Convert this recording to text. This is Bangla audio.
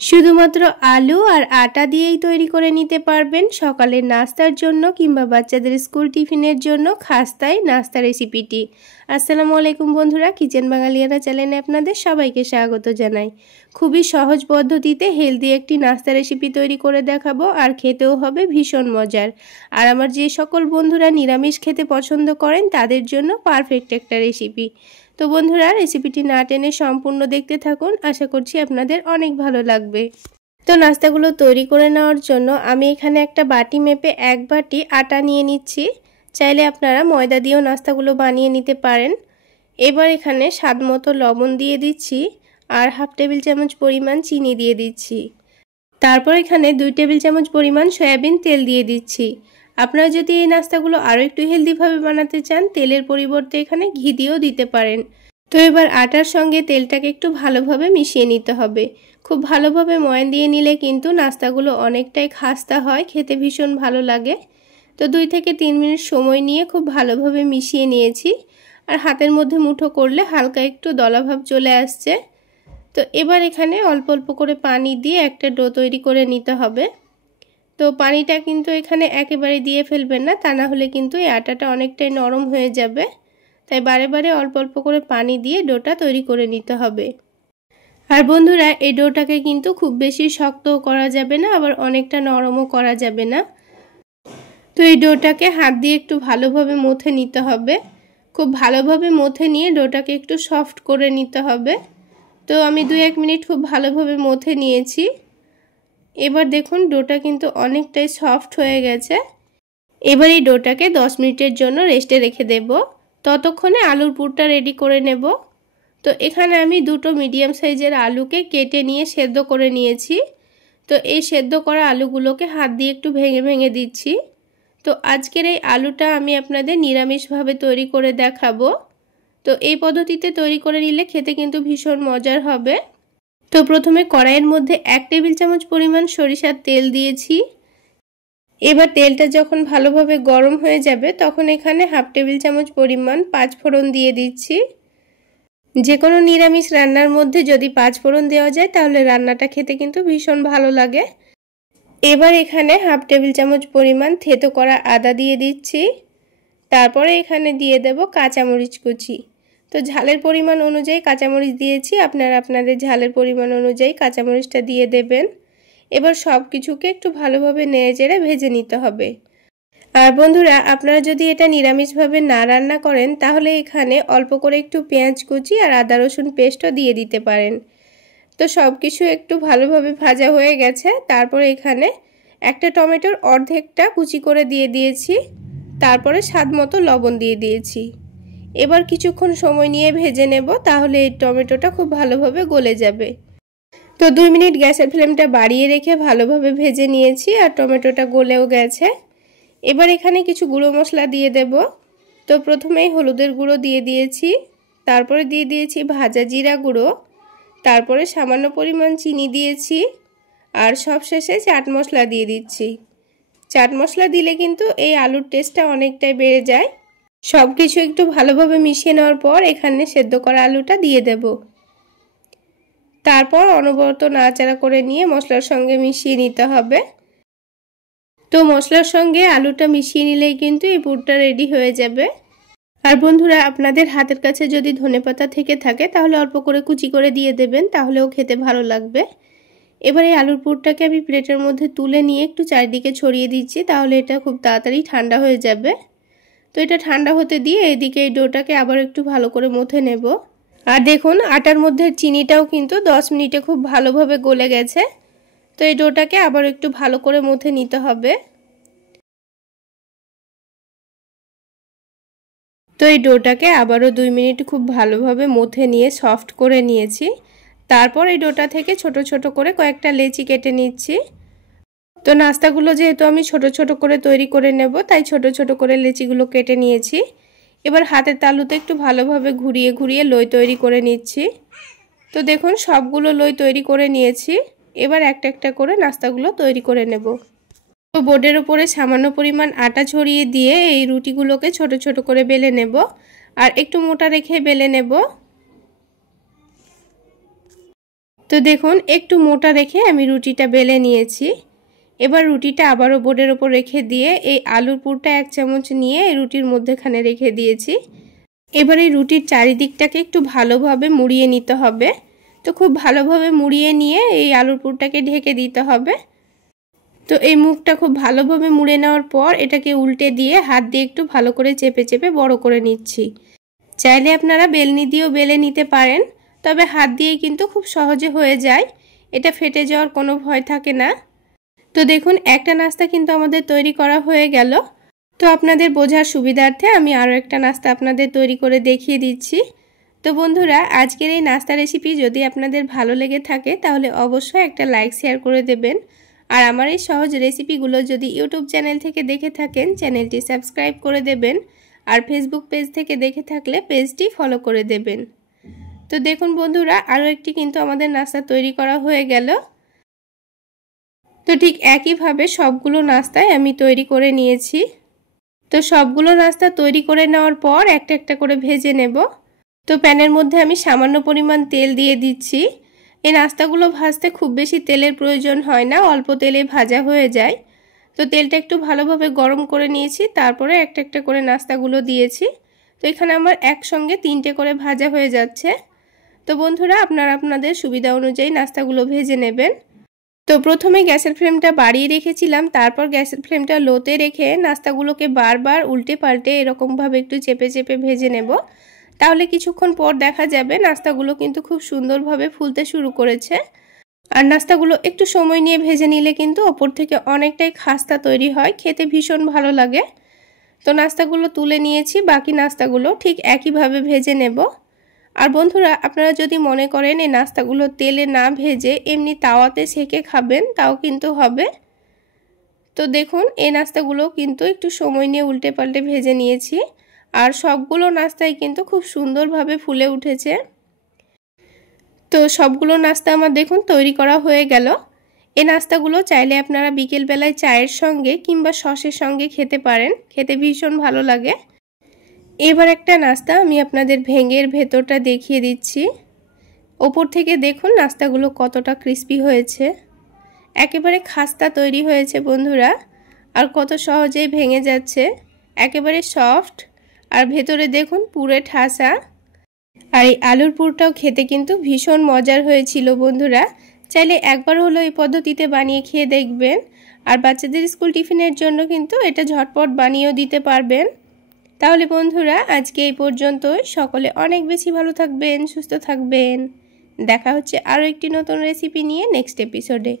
শুধুমাত্র আলু আর আটা দিয়েই তৈরি করে নিতে পারবেন সকালের নাস্তার জন্য কিংবা বাচ্চাদের স্কুল টিফিনের জন্য খাস্তাই নাস্তা রেসিপিটি। আসসালামু আলাইকুম বন্ধুরা, কিচেন বাঙালিয়ানা চ্যানেলে আপনাদের সবাইকে স্বাগত জানাই। খুবই সহজ পদ্ধতিতে হেলদি একটি নাস্তা রেসিপি তৈরি করে দেখাবো, আর খেতেও হবে ভীষণ মজার। আর আমার যে সকল বন্ধুরা নিরামিষ খেতে পছন্দ করেন তাদের জন্য পারফেক্ট একটা রেসিপি। তো বন্ধুরা, রেসিপিটি না টেনে সম্পূর্ণ দেখতে থাকুন, আশা করছি আপনাদের অনেক ভালো লাগবে। তো নাস্তাগুলো তৈরি করে নেওয়ার জন্য আমি এখানে একটা বাটি মেপে 1 বাটি আটা নিয়ে নিচ্ছি। চাইলে আপনারা ময়দা দিয়েও নাস্তাগুলো বানিয়ে নিতে পারেন। এবার এখানে স্বাদ মতো লবণ দিয়ে দিচ্ছি আর 1/2 টেবিল চামচ পরিমাণ চিনি দিয়ে দিচ্ছি। তারপর এখানে 2 টেবিল চামচ পরিমাণ সয়াবিন তেল দিয়ে দিচ্ছি। আপনারা যদি এই নাস্তাগুলো আরও একটু হেলদিভাবে বানাতে চান, তেলের পরিবর্তে এখানে ঘি দিয়েও দিতে পারেন। তো এবার আটার সঙ্গে তেলটাকে একটু ভালোভাবে মিশিয়ে নিতে হবে। খুব ভালোভাবে ময়ান দিয়ে নিলে কিন্তু নাস্তাগুলো অনেকটাই খাস্তা হয়, খেতে ভীষণ ভালো লাগে। তো 2 থেকে 3 মিনিট সময় নিয়ে খুব ভালোভাবে মিশিয়ে নিয়েছি। আর হাতের মধ্যে মুঠো করলে হালকা একটু দলাভাব চলে আসছে। তো এবার এখানে অল্প অল্প করে পানি দিয়ে একটা ডো তৈরি করে নিতে হবে। তো পানিটা কিন্তু এখানে একেবারে দিয়ে ফেলবেন না, তা না হলে কিন্তু এই আটাটা অনেকটাই নরম হয়ে যাবে। তাই বারে বারে অল্প অল্প করে পানি দিয়ে ডোটা তৈরি করে নিতে হবে। আর বন্ধুরা, এই ডোটাকে কিন্তু খুব বেশি শক্তও করা যাবে না, আবার অনেকটা নরমও করা যাবে না। তো এই ডোটাকে হাত দিয়ে একটু ভালোভাবে মথে নিতে হবে। খুব ভালোভাবে মথে নিয়ে ডোটাকে একটু সফট করে নিতে হবে। তো আমি 2-1 মিনিট খুব ভালোভাবে মথে নিয়েছি। এবার দেখুন ডোটা কিন্তু অনেকটাই সফট হয়ে গেছে। এবার এই ডোটাকে 10 মিনিটের জন্য রেস্টে রেখে দেব। ততক্ষণে আলুর পুরটা রেডি করে নেব। তো এখানে আমি 2টো মিডিয়াম সাইজের আলুকে কেটে নিয়ে সেদ্ধ করে নিয়েছি। তো এই সেদ্ধ করা আলুগুলোকে হাত দিয়ে একটু ভেঙে ভেঙে দিচ্ছি। তো আজকের এই আলুটা আমি আপনাদের নিরামিষভাবে তৈরি করে দেখাবো। তো এই পদ্ধতিতে তৈরি করে নিলে খেতে কিন্তু ভীষণ মজার হবে। তো প্রথমে কড়াইয়ের মধ্যে 1 টেবিল চামচ পরিমাণ সরিষার তেল দিয়েছি। এবার তেলটা যখন ভালোভাবে গরম হয়ে যাবে তখন এখানে 1/2 টেবিল চামচ পরিমাণ 5 ফোড়ন দিয়ে দিচ্ছি। যে কোনো নিরামিষ রান্নার মধ্যে যদি 5 ফোড়ন দেওয়া যায় তাহলে রান্নাটা খেতে কিন্তু ভীষণ ভালো লাগে। এবার এখানে 1/2 টেবিল চামচ পরিমাণ থেতো করা আদা দিয়ে দিচ্ছি। তারপরে এখানে দিয়ে দেব কাঁচামরিচ কুচি। তো ঝালের পরিমাণ অনুযায়ী কাঁচামরিচ দিয়েছি, আপনারা আপনাদের ঝালের পরিমাণ অনুযায়ী কাঁচামরিচটা দিয়ে দেবেন। এবার সব কিছুকে একটু ভালোভাবে নেড়েচেড়ে ভেজে নিতে হবে। আর বন্ধুরা, আপনারা যদি এটা নিরামিষভাবে না রান্না করেন তাহলে এখানে অল্প করে একটু পেঁয়াজ কুচি আর আদা রসুন পেস্টও দিয়ে দিতে পারেন। তো সব কিছু একটু ভালোভাবে ভাজা হয়ে গেছে। তারপরে এখানে একটা টমেটোর অর্ধেকটা কুচি করে দিয়ে দিয়েছি। তারপরে স্বাদ মতো লবণ দিয়ে দিয়েছি। এবার কিছুক্ষণ সময় নিয়ে ভেজে নেব, তাহলে এই টমেটোটা খুব ভালোভাবে গলে যাবে। তো 2 মিনিট গ্যাসের ফ্লেমটা বাড়িয়ে রেখে ভালোভাবে ভেজে নিয়েছি আর টমেটোটা গলেও গেছে। এবার এখানে কিছু গুঁড়ো মশলা দিয়ে দেব। তো প্রথমেই হলুদের গুঁড়ো দিয়ে দিয়েছি, তারপরে দিয়ে দিয়েছি ভাজা জিরা গুঁড়ো, তারপরে সামান্য পরিমাণ চিনি দিয়েছি আর সবশেষে চাট মশলা দিয়ে দিচ্ছি। চাট মশলা দিলে কিন্তু এই আলুর টেস্টটা অনেকটাই বেড়ে যায়। সব কিছু একটু ভালোভাবে মিশিয়ে নেওয়ার পর এখানে সেদ্ধ করা আলুটা দিয়ে দেব। তারপর অনবরত নাড়াচাড়া করে নিয়ে মশলার সঙ্গে মিশিয়ে নিতে হবে। তো মশলার সঙ্গে আলুটা মিশিয়ে নিলেই কিন্তু এই পুরটা রেডি হয়ে যাবে। আর বন্ধুরা, আপনাদের হাতের কাছে যদি ধনেপাতা থেকে থাকে তাহলে অল্প করে কুচি করে দিয়ে দেবেন, তাহলেও খেতে ভালো লাগবে। এবার এই আলুর পুরটাকে আমি প্লেটের মধ্যে তুলে নিয়ে একটু চারিদিকে ছড়িয়ে দিচ্ছি, তাহলে এটা খুব তাড়াতাড়ি ঠান্ডা হয়ে যাবে। তো এটা ঠান্ডা হতে দিয়ে এদিকে এই ডোটাকে আবার একটু ভালো করে মথে নেব। আর দেখুন আটার মধ্যে চিনিটাও কিন্তু 10 মিনিটে খুব ভালোভাবে গলে গেছে। তো এই ডোটাকে আবার একটু ভালো করে মথে নিতে হবে। তো এই ডোটাকে আবারও 2 মিনিট খুব ভালোভাবে মথে নিয়ে সফট করে নিয়েছি। তারপর এই ডোটা থেকে ছোট ছোট করে কয়েকটা লেচি কেটে নিচ্ছি। তো নাস্তাগুলো যেহেতু আমি ছোট ছোট করে তৈরি করে নেব, তাই ছোট ছোট করে লেচিগুলো কেটে নিয়েছি। এবার হাতের তালুতে একটু ভালোভাবে ঘুরিয়ে ঘুরিয়ে লই তৈরি করে নিচ্ছি। তো দেখুন সবগুলো লই তৈরি করে নিয়েছি। এবার একটা একটা করে নাস্তাগুলো তৈরি করে নেব। তো বোর্ডের উপরে সামান্য পরিমাণ আটা ছড়িয়ে দিয়ে এই রুটিগুলোকে ছোট ছোট করে বেলে নেব, আর একটু মোটা রেখে বেলে নেব। তো দেখুন একটু মোটা রেখে আমি রুটিটা বেলে নিয়েছি। এবার রুটিটা আবারও বোর্ডের ওপর রেখে দিয়ে এই আলুর পুরটা 1 চামচ নিয়ে এই রুটির মধ্যেখানে রেখে দিয়েছি। এবার এই রুটির চারিদিকটাকে একটু ভালোভাবে মুড়িয়ে নিতে হবে। তো খুব ভালোভাবে মুড়িয়ে নিয়ে এই আলুর পুরটাকে ঢেকে দিতে হবে। তো এই মুখটা খুব ভালোভাবে মুড়ে নেওয়ার পর এটাকে উল্টে দিয়ে হাত দিয়ে একটু ভালো করে চেপে চেপে বড় করে নিচ্ছি। চাইলে আপনারা বেলনি দিয়েও বেলে নিতে পারেন, তবে হাত দিয়ে কিন্তু খুব সহজে হয়ে যায়, এটা ফেটে যাওয়ার কোনো ভয় থাকে না। তো দেখুন একটা নাস্তা কিন্তু আমাদের তৈরি করা হয়ে গেল। তো আপনাদের বোঝার সুবিধার্থে আমি আরও একটা নাস্তা আপনাদের তৈরি করে দেখিয়ে দিচ্ছি। তো বন্ধুরা, আজকের এই নাস্তা রেসিপি যদি আপনাদের ভালো লেগে থাকে তাহলে অবশ্যই একটা লাইক শেয়ার করে দেবেন। আর আমার এই সহজ রেসিপিগুলো যদি ইউটিউব চ্যানেল থেকে দেখে থাকেন চ্যানেলটি সাবস্ক্রাইব করে দেবেন, আর ফেসবুক পেজ থেকে দেখে থাকলে পেজটি ফলো করে দেবেন। তো দেখুন বন্ধুরা, আরও একটি কিন্তু আমাদের নাস্তা তৈরি করা হয়ে গেল। তো ঠিক একইভাবে সবগুলো নাস্তায় আমি তৈরি করে নিয়েছি। তো সবগুলো নাস্তা তৈরি করে নেওয়ার পর একটা একটা করে ভেজে নেব। তো প্যানের মধ্যে আমি সামান্য পরিমাণ তেল দিয়ে দিচ্ছি। এই নাস্তাগুলো ভাজতে খুব বেশি তেলের প্রয়োজন হয় না, অল্প তেলে ভাজা হয়ে যায়। তো তেলটা একটু ভালোভাবে গরম করে নিয়েছি, তারপরে একটা একটা করে নাস্তাগুলো দিয়েছি। তো এখানে আমার একসঙ্গে 3টে করে ভাজা হয়ে যাচ্ছে। তো বন্ধুরা, আপনারা আপনাদের সুবিধা অনুযায়ী নাস্তাগুলো ভেজে নেবেন। তো প্রথমে গ্যাসের ফ্লেমটা বাড়িয়ে রেখেছিলাম, তারপর গ্যাসের ফ্লেমটা লোতে রেখে নাস্তাগুলোকে বারবার উল্টে পাল্টে এরকমভাবে একটু চেপে চেপে ভেজে নেব। তাহলে কিছুক্ষণ পর দেখা যাবে নাস্তাগুলো কিন্তু খুব সুন্দরভাবে ফুলতে শুরু করেছে। আর নাস্তাগুলো একটু সময় নিয়ে ভেজে নিলে কিন্তু ওপর থেকে অনেকটাই খাস্তা তৈরি হয়, খেতে ভীষণ ভালো লাগে। তো নাস্তাগুলো তুলে নিয়েছি, বাকি নাস্তাগুলো ঠিক একইভাবে ভেজে নেব। আর বন্ধুরা, আপনারা যদি মনে করেন এই নাস্তাগুলো তেলে না ভেজে এমনি তাওয়াতে সেকে খাবেন তাও কিন্তু হবে। তো দেখুন এই নাস্তাগুলো কিন্তু একটু সময় নিয়ে উল্টে পাল্টে ভেজে নিয়েছি, আর সবগুলো নাস্তাই কিন্তু খুব সুন্দরভাবে ফুলে উঠেছে। তো সবগুলো নাস্তা আমার দেখুন তৈরি করা হয়ে গেল। এই নাস্তাগুলো চাইলে আপনারা বিকেলবেলায় চায়ের সঙ্গে কিংবা সসের সঙ্গে খেতে পারেন, খেতে ভীষণ ভালো লাগে। এবার একটা নাস্তা আমি আপনাদের ভেঙে ভেতরটা দেখিয়ে দিচ্ছি। ওপর থেকে দেখুন নাস্তাগুলো কতটা ক্রিস্পি হয়েছে, একেবারে খাস্তা তৈরি হয়েছে বন্ধুরা, আর কত সহজেই ভেঙে যাচ্ছে, একেবারে সফট, আর ভেতরে দেখুন পুরে ঠাসা। আর এই আলুর পুরটাও খেতে কিন্তু ভীষণ মজার হয়েছিল বন্ধুরা। চাইলে একবার হলো এই পদ্ধতিতে বানিয়ে খেয়ে দেখবেন। আর বাচ্চাদের স্কুল টিফিনের জন্য কিন্তু এটা ঝটপট বানিয়েও দিতে পারবেন। তাহলে বন্ধুরা, আজকে এই পর্যন্তই। সকলে অনেক বেশি ভালো থাকবেন, সুস্থ থাকবেন। দেখা হচ্ছে আরও একটি নতুন রেসিপি নিয়ে নেক্সট এপিসোডে।